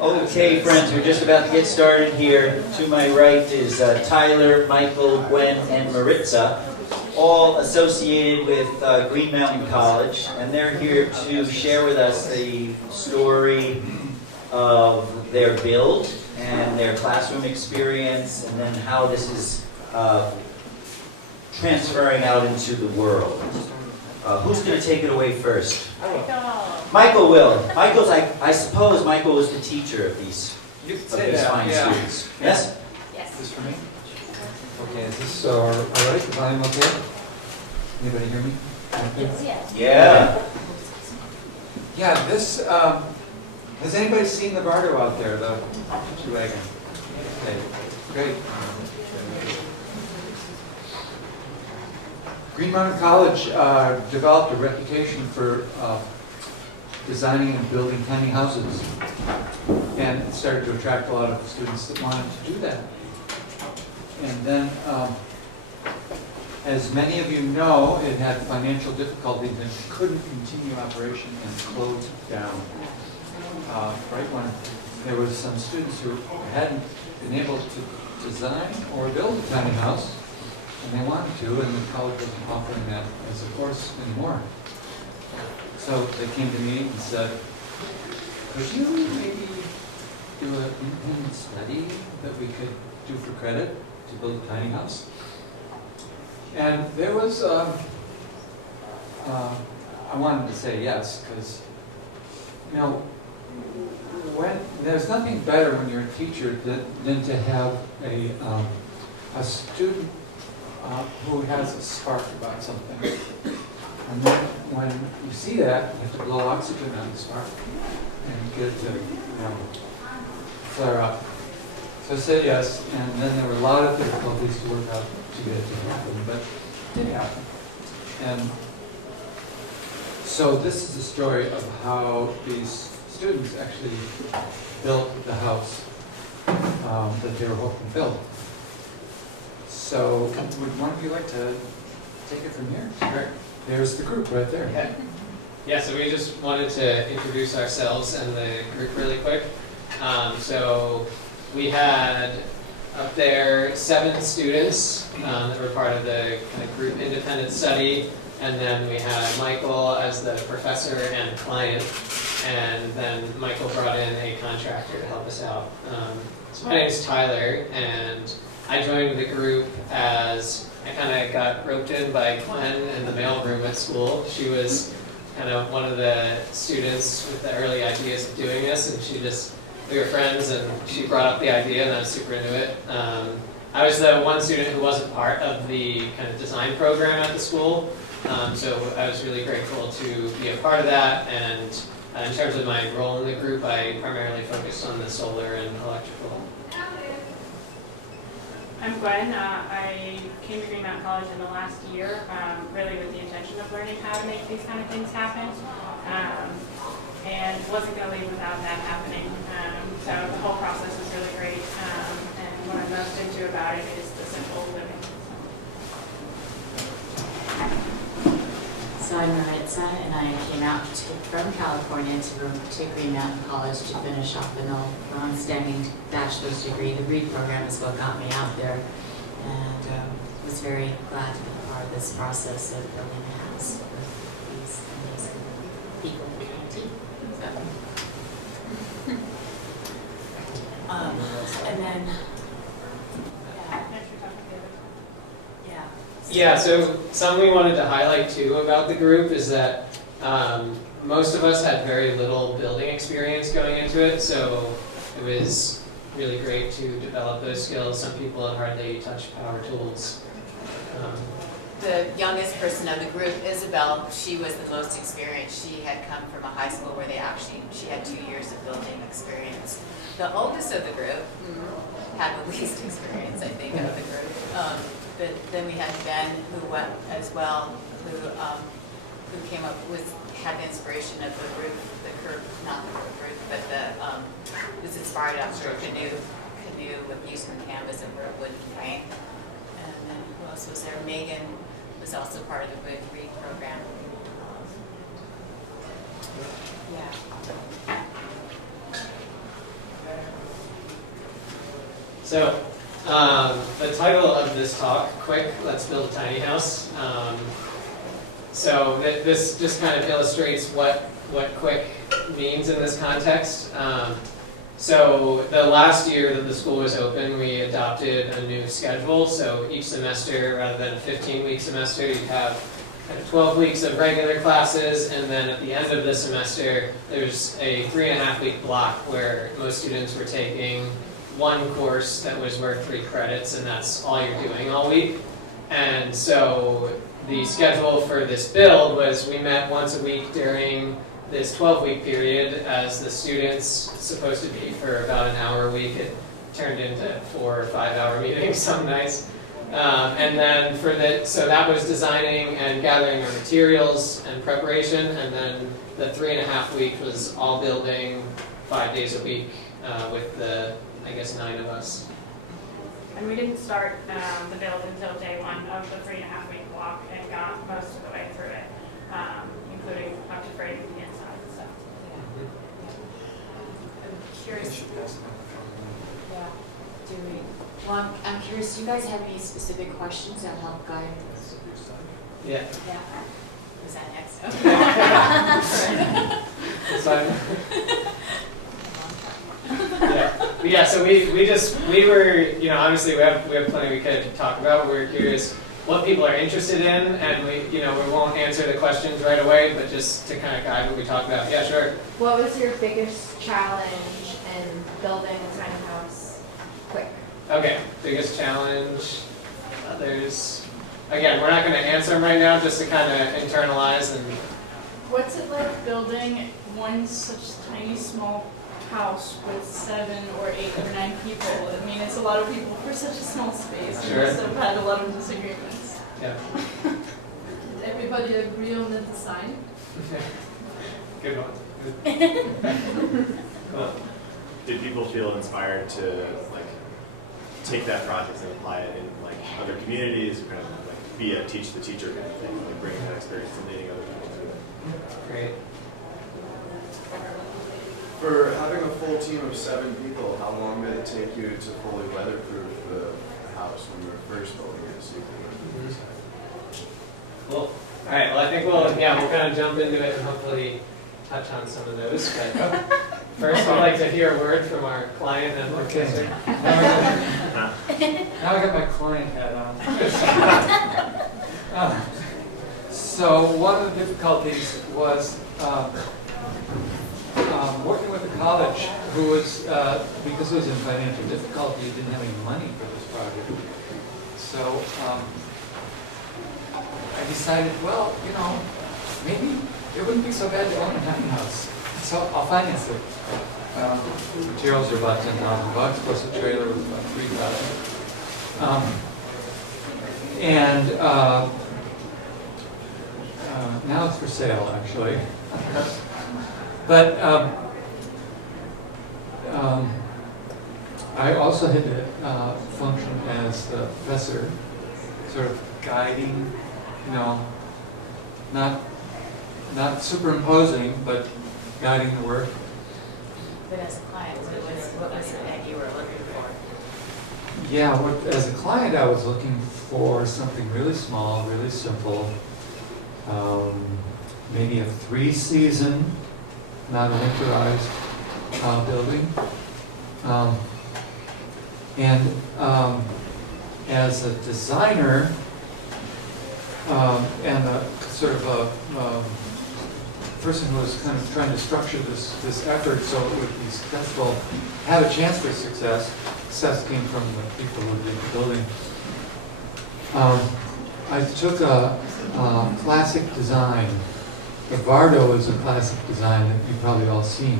Okay, friends, we're just about to get started here. To my right is Tyler, Michael, Gwen, and Maritza, all associated with Green Mountain College, and they're here to share with us the story of their build and their classroom experience, and then how this is transferring out into the world. Who's going to take it away first? Michael will. I suppose Michael was the teacher of these fine students. Yes? Yes. Is this for me? Okay, is this all right? The volume okay? Anybody hear me? Yes. Yeah. Yeah, this, has anybody seen the Vardo out there, the picture wagon? Okay, great. Green Mountain College developed a reputation for designing and building tiny houses, and it started to attract a lot of students that wanted to do that. And then, as many of you know, it had financial difficulties and couldn't continue operation and closed down. Right when there was some students who hadn't been able to design or build a tiny house, and they wanted to, and the college wasn't offering that as a course anymore. So they came to me and said, could you maybe do an independent study that we could do for credit to build a tiny house? And there was, I wanted to say yes, because, you know, there's nothing better when you're a teacher than to have a student who has a spark about something. And then when you see that, you have to blow oxygen on the spark and get it to, flare up. So I said yes, and then there were a lot of difficulties to work out to get it to happen, but it did happen. And so this is the story of how these students actually built the house that they were hoping to build. So would one of you like to take it from here? Sure. There's the group right there. Yeah, so we just wanted to introduce ourselves and the group really quick. So we had up there 7 students that were part of the kind of group independent study, and then we had Michael as the professor and client, and then Michael brought in a contractor to help us out. So my name is Tyler, and I joined the group as I kind of got roped in by Gwen in the mailroom at school. She was kind of one of the students with the early ideas of doing this, and we were friends, and she brought up the idea, and I was super into it. I was the one student who wasn't part of the kind of design program at the school, so I was really grateful to be a part of that, and in terms of my role in the group, I primarily focused on the solar and electrical. I'm Gwen. I came to Green Mountain College in the last year, really with the intention of learning how to make these kind of things happen, and wasn't going to leave without that happening. So the whole process was really great, and what I'm most into about it is the simple living. So I'm Maritza, and I came out from California to Green Mountain College to finish off a long-standing bachelor's degree. The READ program is what got me out there, and was very glad to be part of this process of building a house with these amazing people in the team. And then, Yeah, so something we wanted to highlight too about the group is that most of us had very little building experience going into it, so it was really great to develop those skills. Some people had hardly touched power tools. The youngest person of the group, Isabel, she was the most experienced. She had come from a high school where she had 2 years of building experience. The oldest of the group had the least experience, I think, of the group. But then we had Ben, who went as well, who came up with, had the inspiration of the roof, not the roof, but was inspired after a canoe with using canvas and a wooden frame. And then who else was there? Megan was also part of the READ program. Yeah. So, the title of this talk, Quick, Let's Build a Tiny House. So this just kind of illustrates what quick means in this context. So the last year that the school was open, we adopted a new schedule. So each semester, rather than a 15-week semester, you'd have kind of 12 weeks of regular classes, and then at the end of the semester, there's a 3.5-week block where most students were taking one course that was worth 3 credits, and that's all you're doing all week. And so the schedule for this build was we met once a week during this 12-week period as the students, supposed to be for about an hour a week. It turned into 4 or 5 hour meetings some nights. And then so that was designing and gathering our materials and preparation, and then the 3.5 week was all building 5 days a week with the, I guess, 9 of us. And we didn't start the build until day 1 of the 3.5-week block and got most of the way through it, including a bunch of framing the inside. So. I'm curious. Yeah. Do we? Well, I'm curious. Do you guys have any specific questions that help guide? Yeah. Yeah. Was that next? Yeah, so we were, obviously we have plenty we could talk about. We're curious what people are interested in, and we won't answer the questions right away, but just to kind of guide what we talk about. Yeah, sure. What was your biggest challenge in building a tiny house quick? Okay, biggest challenge. Others. Again, we're not going to answer them right now, just to kind of internalize and. What's it like building one such tiny small house with 7 or 8 or 9 people? I mean, it's a lot of people for such a small space. Sure. We must have had a lot of disagreements. Yeah. Did everybody agree on the design? Good one. Cool. Did people feel inspired to take that project and apply it in other communities, or kind of be a teach the teacher kind of thing, bringing that experience and leading other people through it? Great. For having a full team of 7 people, how long did it take you to fully weatherproof the house when you were first building it? So you could Cool. All right. Well, I think we'll kind of jump into it and hopefully touch on some of those. But first, I'd like to hear a word from our client and professor. Now I got my client hat on. So one of the difficulties was working with a college who was, because it was in financial difficulty, it didn't have any money for this project. So I decided, well, maybe it wouldn't be so bad to own a tiny house. So I'll finance it. Materials are about $10,000, plus a trailer was about $3,000. And now it's for sale, actually. But I also had to function as the professor, sort of guiding, not superimposing, but guiding the work. But as a client, what was it that you were looking for? Yeah, as a client, I was looking for something really small, really simple, maybe a 3-season, not a winterized building. And as a designer and a sort of a person who was kind of trying to structure this effort so it would be successful, have a chance for success. Success came from the people who did the building. I took a classic design. The Vardo is a classic design that you've probably all seen,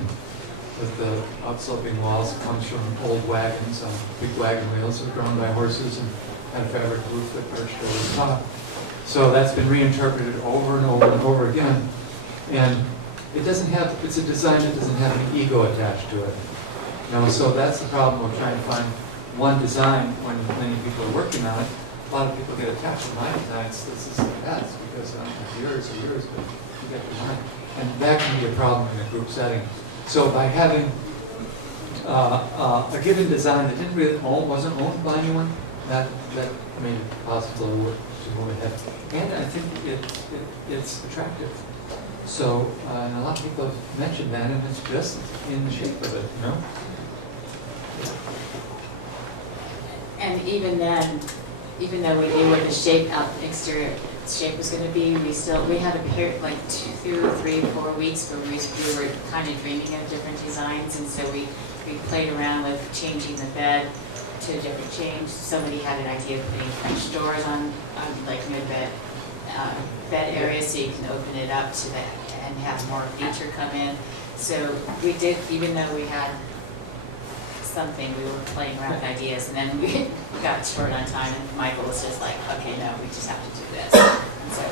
with the upsloping walls. It comes from old wagons on big wagon wheels that were drawn by horses and had a fabric roof that perched over the top. So that's been reinterpreted over and over and over again. And it doesn't have, it's a design that doesn't have any ego attached to it. So that's the problem of trying to find one design when many people are working on it. A lot of people get attached to my designs. This is the best because yours or yours, but you get mine. And that can be a problem in a group setting. So by having a given design that didn't really wasn't owned by anyone, that made it possible to move ahead. And I think it's attractive. So, and a lot of people have mentioned that, and it's just in the shape of it, you know? And even then, even though we knew what the shape out exterior shape was going to be, we had a period like 2, 3, 4 weeks where we were kind of dreaming of different designs, and so we played around with changing the bed to a different change. Somebody had an idea of putting French doors on like near the bed area, so you can open it up to that and have more feature come in. So we did, even though we had something, we were playing around with ideas, and then we got short on time, and Michael was just like, okay, no, we just have to do this. And so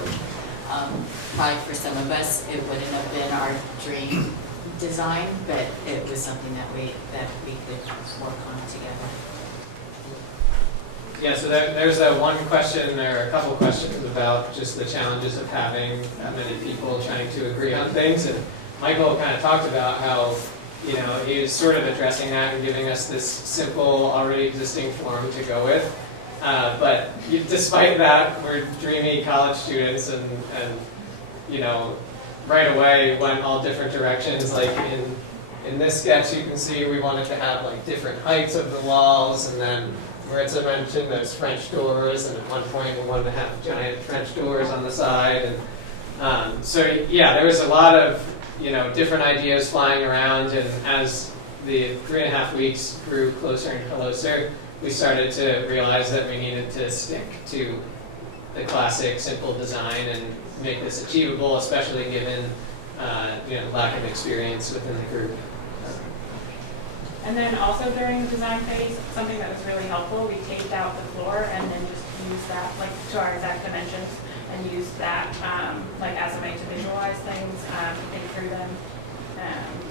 probably for some of us, it wouldn't have been our dream design, but it was something that we could work on together. Yeah, so there's one question, or a couple questions about just the challenges of having that many people trying to agree on things. And Michael kind of talked about how, you know, he was sort of addressing that and giving us this simple, already existing form to go with. But despite that, we're dreamy college students, and you know, right away went all different directions. Like in this sketch, you can see we wanted to have like different heights of the walls, and then Maritza mentioned those French doors, and at one point we wanted to have giant French doors on the side. And so yeah, there was a lot of, you know, different ideas flying around, and as the 3.5 weeks grew closer and closer, we started to realize that we needed to stick to the classic simple design and make this achievable, especially given you know, lack of experience within the group. And then also during the design phase, something that was really helpful, we taped out the floor and then just used that like to our exact dimensions, and used that like as a way to visualize things, think through them,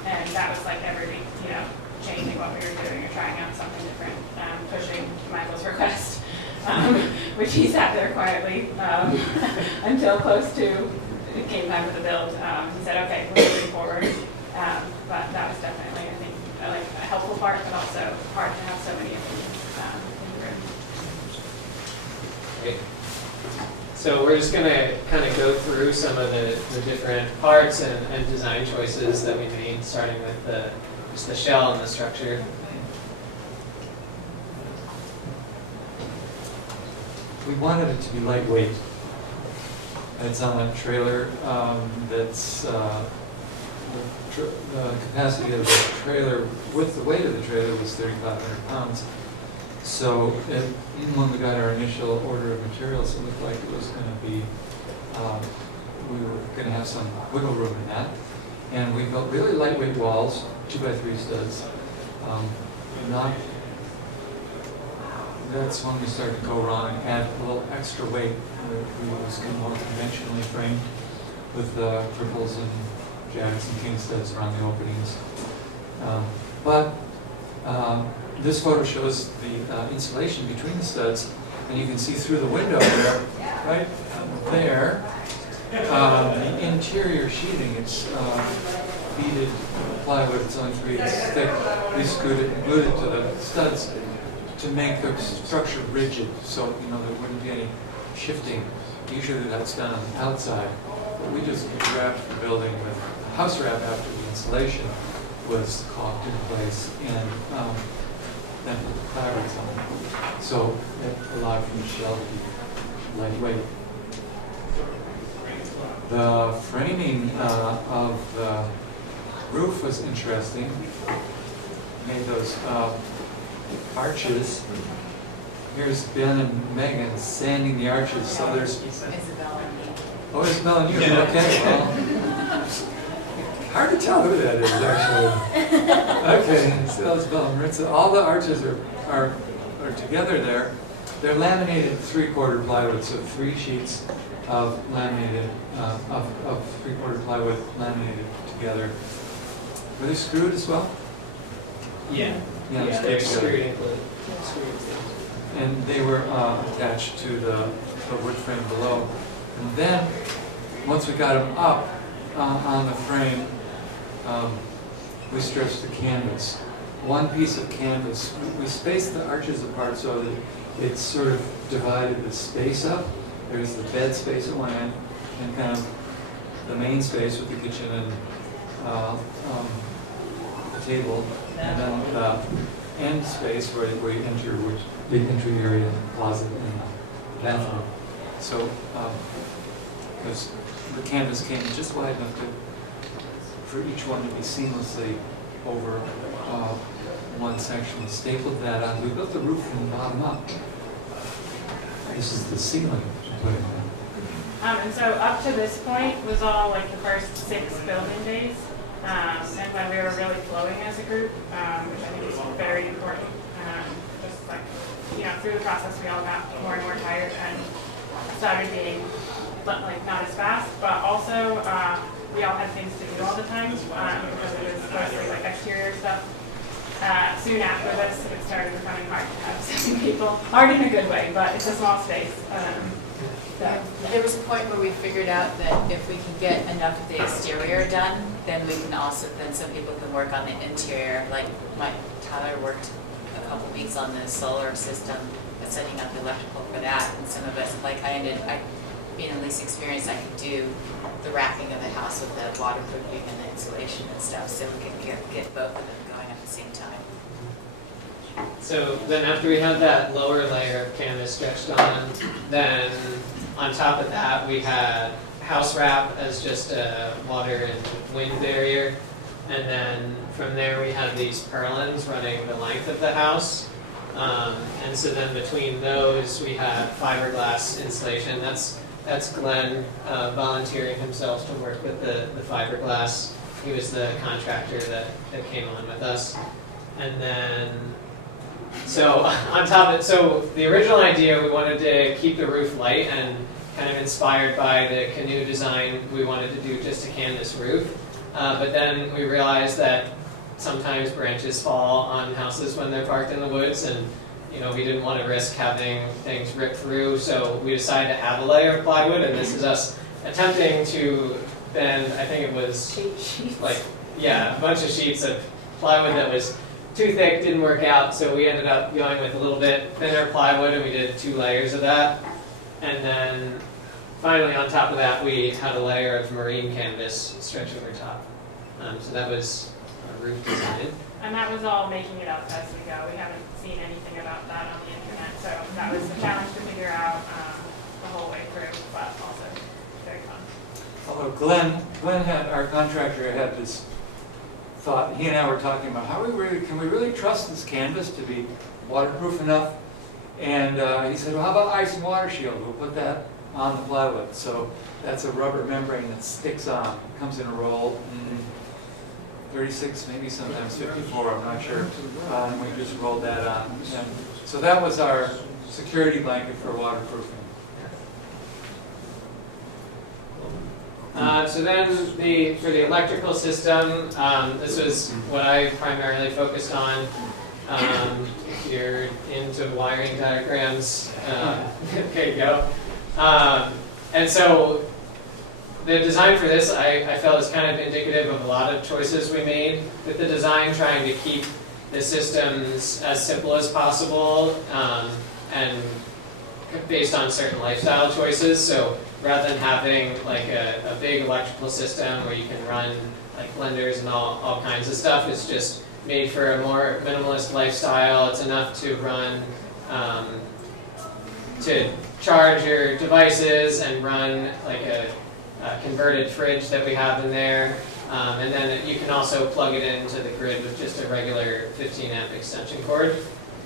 and that was like every week, you know, changing what we were doing or trying out something different, pushing Michael's request, which he sat there quietly until close to it came time for the build. He said, "Okay, we're moving forward," but that was definitely, I think, like a helpful part, but also hard to have so many of them in the room. Great. So we're just going to kind of go through some of the different parts and design choices that we made, starting with just the shell and the structure. We wanted it to be lightweight. It's on a trailer that's the capacity of the trailer with the weight of the trailer was 3,500 pounds. So even when we got our initial order of materials, it looked like it was going to be, we were going to have some wiggle room in that. And we built really lightweight walls, 2x3 studs. That's when we started to go around and add a little extra weight. We was more conventionally framed with triples and jacks and king studs around the openings. But this photo shows the insulation between the studs, and you can see through the window there, right there, the interior sheathing. It's beaded plywood, it's only 3/8 thick. We screwed it and glued it to the studs to make the structure rigid, so you know there wouldn't be any shifting. Usually that's done on the outside, but we just wrapped the building with house wrap after the insulation was caulked in place, and then put the clavards on it. So it allowed for the shell to be lightweight. The framing of the roof was interesting. Made those arches. Here's Ben and Megan sanding the arches, so there's... Isabel and me. Oh, Isabel and you, okay, well... Hard to tell who that is, actually. Okay, so Isabel and Maritza. All the arches are together there. They're laminated 3/4 plywood, so 3 sheets of laminated, of 3/4 plywood laminated together. Were they screwed as well? Yeah. Yeah, They're screwed in. And they were attached to the wood frame below. And then, once we got them up on the frame, we stretched the canvas. one piece of canvas. We spaced the arches apart so that it's sort of divided the space up. There's the bed space at one end, and kind of the main space with the kitchen and the table, and then the end space where you enter, which big entry area, closet, and bathroom. So, because the canvas came just wide enough for each one to be seamlessly over one section. We stapled that on. We built the roof from the bottom up. This is the ceiling. And so up to this point was all like the first 6 building days, and when we were really flowing as a group, which I think is very important. Just like, through the process we all got more and more tired and started being like not as fast, but also we all had things to do all the time because it was mostly like exterior stuff. Soon after this, it started becoming hard to have 7 people. Hard in a good way, but it's a small space. There was a point where we figured out that if we can get enough of the exterior done, then some people can work on the interior. Like Tyler worked a couple weeks on the solar system, setting up the electrical for that, and some of us, being at least experienced, I could do the wrapping of the house with the waterproofing and the insulation and stuff, so we could get both of them going at the same time. So then after we had that lower layer of canvas stretched on, then on top of that we had house wrap as just a water and wind barrier. And then from there we had these purlins running the length of the house. And so then between those we had fiberglass insulation. That's Glenn volunteering himself to work with the fiberglass. He was the contractor that came on with us. And then, so on top of it, so the original idea, we wanted to keep the roof light, and kind of inspired by the canoe design, we wanted to do just a canvas roof. But then we realized that sometimes branches fall on houses when they're parked in the woods, and we didn't want to risk having things rip through, so we decided to have a layer of plywood, and this is us attempting to bend, I think it was a bunch of sheets of plywood that was too thick, didn't work out, so we ended up going with a little bit thinner plywood, and we did 2 layers of that. And then finally on top of that we had a layer of marine canvas stretched over top. So that was our roof design. And that was all making it up as we go. We haven't seen anything about that on the internet, so that was a challenge to figure out the whole way through, but also very fun. Although Glenn had, our contractor, had this thought. He and I were talking about can we really trust this canvas to be waterproof enough? And he said, well, how about ice and water shield? We'll put that on the plywood. So that's a rubber membrane that sticks on. It comes in a roll, 36, maybe sometimes 54, I'm not sure. And we just rolled that on. And so that was our security blanket for waterproofing. So then for the electrical system, this was what I primarily focused on. If you're into wiring diagrams, there you go. And so the design for this I felt is kind of indicative of a lot of choices we made with the design, trying to keep the systems as simple as possible and based on certain lifestyle choices. So rather than having like a big electrical system where you can run like blenders and all kinds of stuff, it's just made for a more minimalist lifestyle. It's enough to run, to charge your devices and run like a converted fridge that we have in there. And then you can also plug it into the grid with just a regular 15 amp extension cord.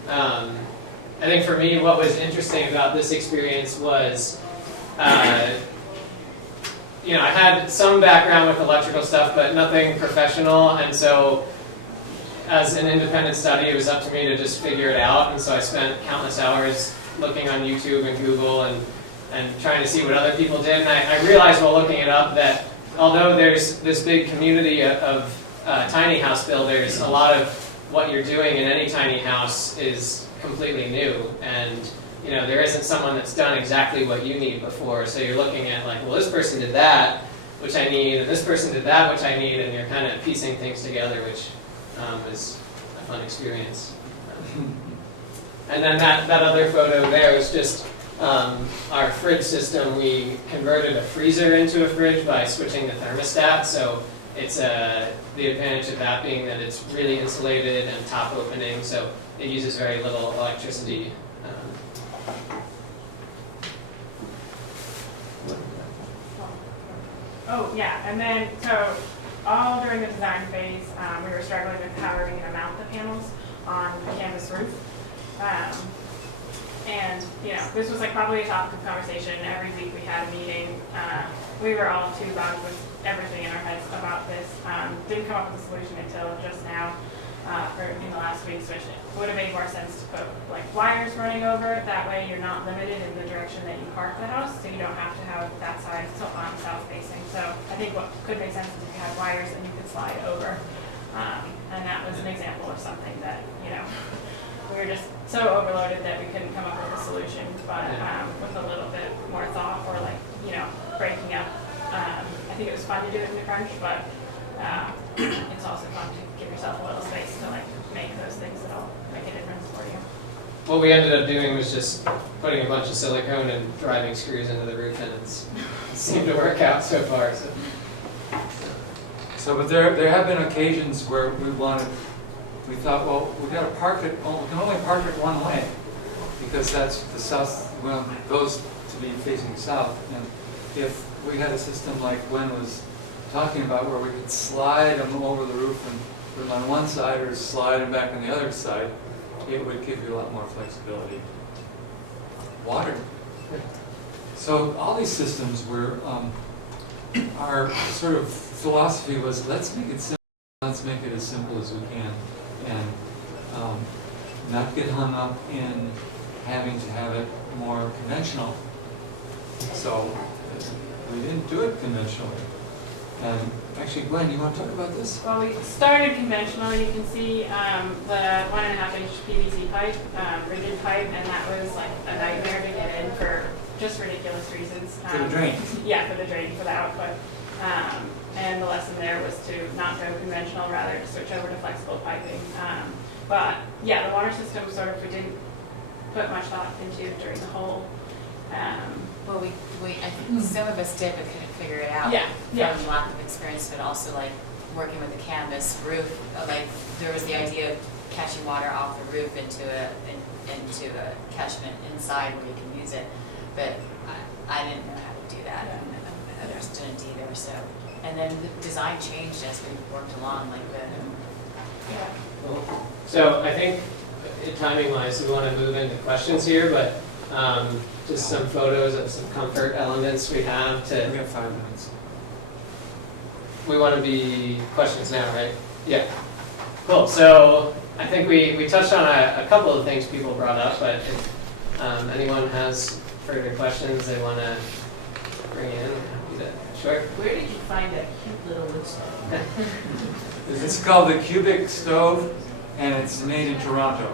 I think for me, what was interesting about this experience was, I had some background with electrical stuff, but nothing professional, and so as an independent study, it was up to me to just figure it out, and so I spent countless hours looking on YouTube and Google and trying to see what other people did, and I realized while looking it up that although there's this big community of tiny house builders, a lot of what you're doing in any tiny house is completely new, and there isn't someone that's done exactly what you need before, so you're looking at like, well, this person did that, which I need, and this person did that, which I need, and you're kind of piecing things together, which was fun experience. And then that other photo there was just our fridge system. We converted a freezer into a fridge by switching the thermostat. So it's the advantage of that being that it's really insulated and top opening, so it uses very little electricity. Oh, yeah, and then, so, all during the design phase, we were struggling with how we were going to mount the panels on the canvas roof. And, you know, this was like probably a topic of conversation. Every week we had a meeting. We were all too bugged with everything in our heads about this. Didn't come up with a solution until just now, in the last week, which would have made more sense to put like wires running over it. That way you're not limited in the direction that you park the house, so you don't have to have that side south facing. So I think what could make sense is if you had wires and you could slide over. And that was an example of something that, you know, we were just so overloaded that we couldn't come up with a solution, but with a little bit more thought, or like, you know, breaking up. I think it was fun to do it in the crunch, but it's also fun to give yourself a little space to like make those things that'll make a difference for you. What we ended up doing was just putting a bunch of silicone and driving screws into the roof, and it seemed to work out so far. But there have been occasions where we thought, well, we got to park it. Well, we can only park it one way because that's the south. Well, it goes to be facing south. And if we had a system like Gwen was talking about, where we could slide them over the roof and put them on one side, or slide them back on the other side, it would give you a lot more flexibility. Water. So all these systems were, our sort of philosophy was, let's make it simple. Let's make it as simple as we can, and not get hung up in having to have it more conventional. So we didn't do it conventionally. And actually, Gwen, you want to talk about this? Well, we started conventional. You can see the 1.5-inch PVC pipe, rigid pipe, and that was like a nightmare to get in for just ridiculous reasons. For the drain. Yeah, for the drain, for the output. And the lesson there was to not go conventional, rather to switch over to flexible piping. But yeah, the water system sort of we didn't put much thought into during the whole. Well, I think some of us did, but couldn't figure it out. Yeah. From lack of experience, but also like working with the canvas roof. Like there was the idea of catching water off the roof into a catchment inside where you can use it, but I didn't know how to do that, and others didn't either. So, and then the design changed as we worked along, like the. So I think timing-wise, we want to move into questions here, but just some photos of some comfort elements we have to. We got 5 minutes. We want to be questions now, right? Yeah. Cool. So I think we touched on a couple of things people brought up, but if anyone has further questions they want to bring in, I'm happy to. Sure. Where did you find that cute little wood stove? It's called the Cubic Stove, and it's made in Toronto.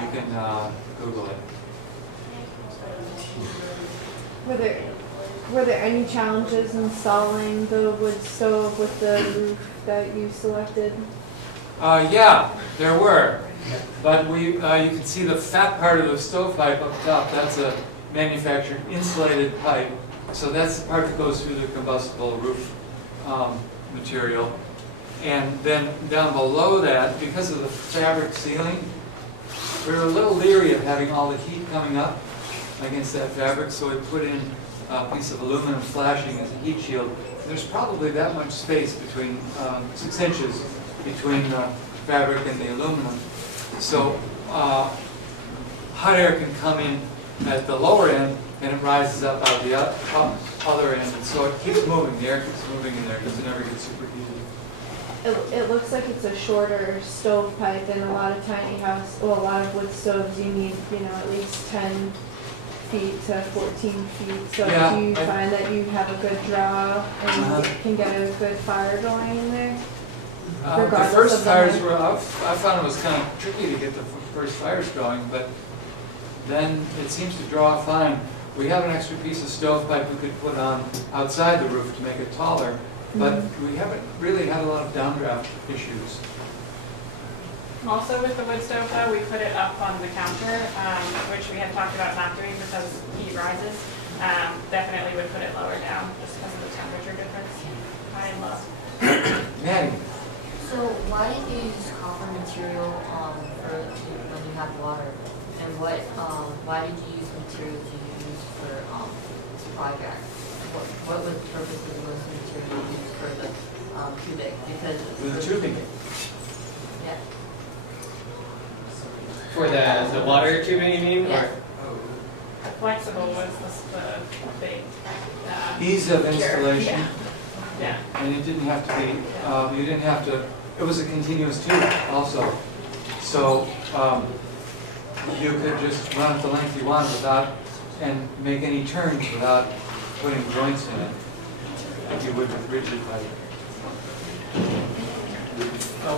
You can Google it. Were there any challenges installing the wood stove with the roof that you selected? Yeah, there were. But you can see the fat part of the stovepipe up top. That's a manufactured insulated pipe. So that's the part that goes through the combustible roof material. And then down below that, because of the fabric ceiling, we were a little leery of having all the heat coming up against that fabric, so we put in a piece of aluminum flashing as a heat shield. There's probably that much space between 6 inches between the fabric and the aluminum. So hot air can come in at the lower end and it rises up out the other end. And so it keeps moving, the air keeps moving in there because it never gets superheated. It looks like it's a shorter stovepipe than a lot of a lot of wood stoves. You need, at least 10 feet to 14 feet. So Yeah, do you find that you have a good draw and can get a good fire going in there? The first fires were, I found it was kind of tricky to get the first fires going, but then it seems to draw fine. We have an extra piece of stovepipe we could put on outside the roof to make it taller, but we haven't really had a lot of downdraft issues. Also with the wood stove though, we put it up on the counter, which we had talked about not doing because heat rises. Definitely would put it lower down just because of the temperature difference, high and low. Maddie? So why did you use copper material when you have water? And why did you use materials you used for this project? What was the purpose of those materials you used for the cubic? Because With the tubing. yeah. For the water tubing, you mean? Yeah. Flexible was the big. Ease of cure. installation. Yeah. And it didn't have to be, you didn't have to, it was a continuous tube also. So you could just run it the length you want without, and make any turns without putting joints in it, like you would with rigid pipe.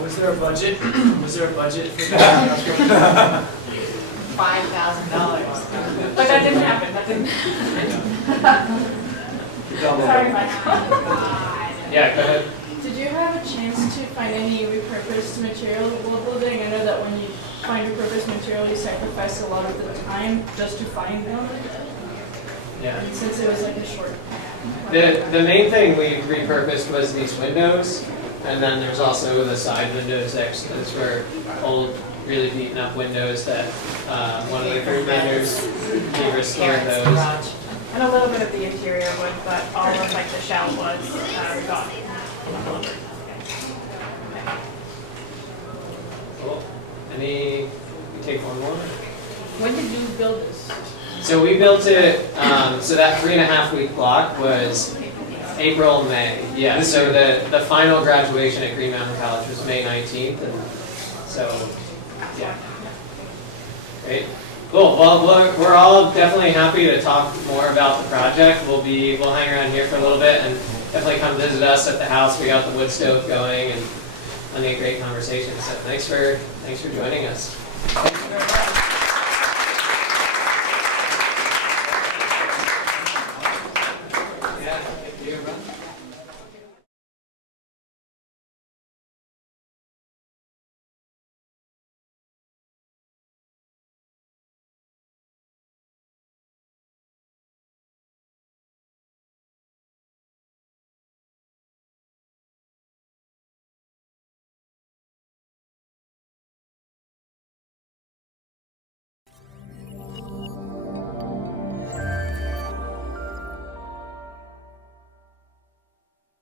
Was there a budget? Was there a budget for that? $5,000. But that didn't happen, that didn't. Sorry, Michael. Yeah, go ahead. Did you have a chance to find any repurposed material while building? I know that when you find repurposed material, you sacrifice a lot of the time just to find them. Yeah. And since it was like a short. The main thing we repurposed was these windows, and then there's also the side windows there. So those were old, really beaten up windows that one of the group members he restored Karen's those. garage. And a little bit of the interior wood, but all of like the shell was gone. Cool. We take one more? When did you build this? So we built it, so that 3.5 week block was April, May. Yeah, so the final graduation at Green Mountain College was May 19th, and so, yeah. Great. Cool. Well, we're all definitely happy to talk more about the project. We'll hang around here for a little bit, and definitely come visit us at the house. We got the wood stove going, and plenty of great conversations. So thanks for joining us. Thank you very much.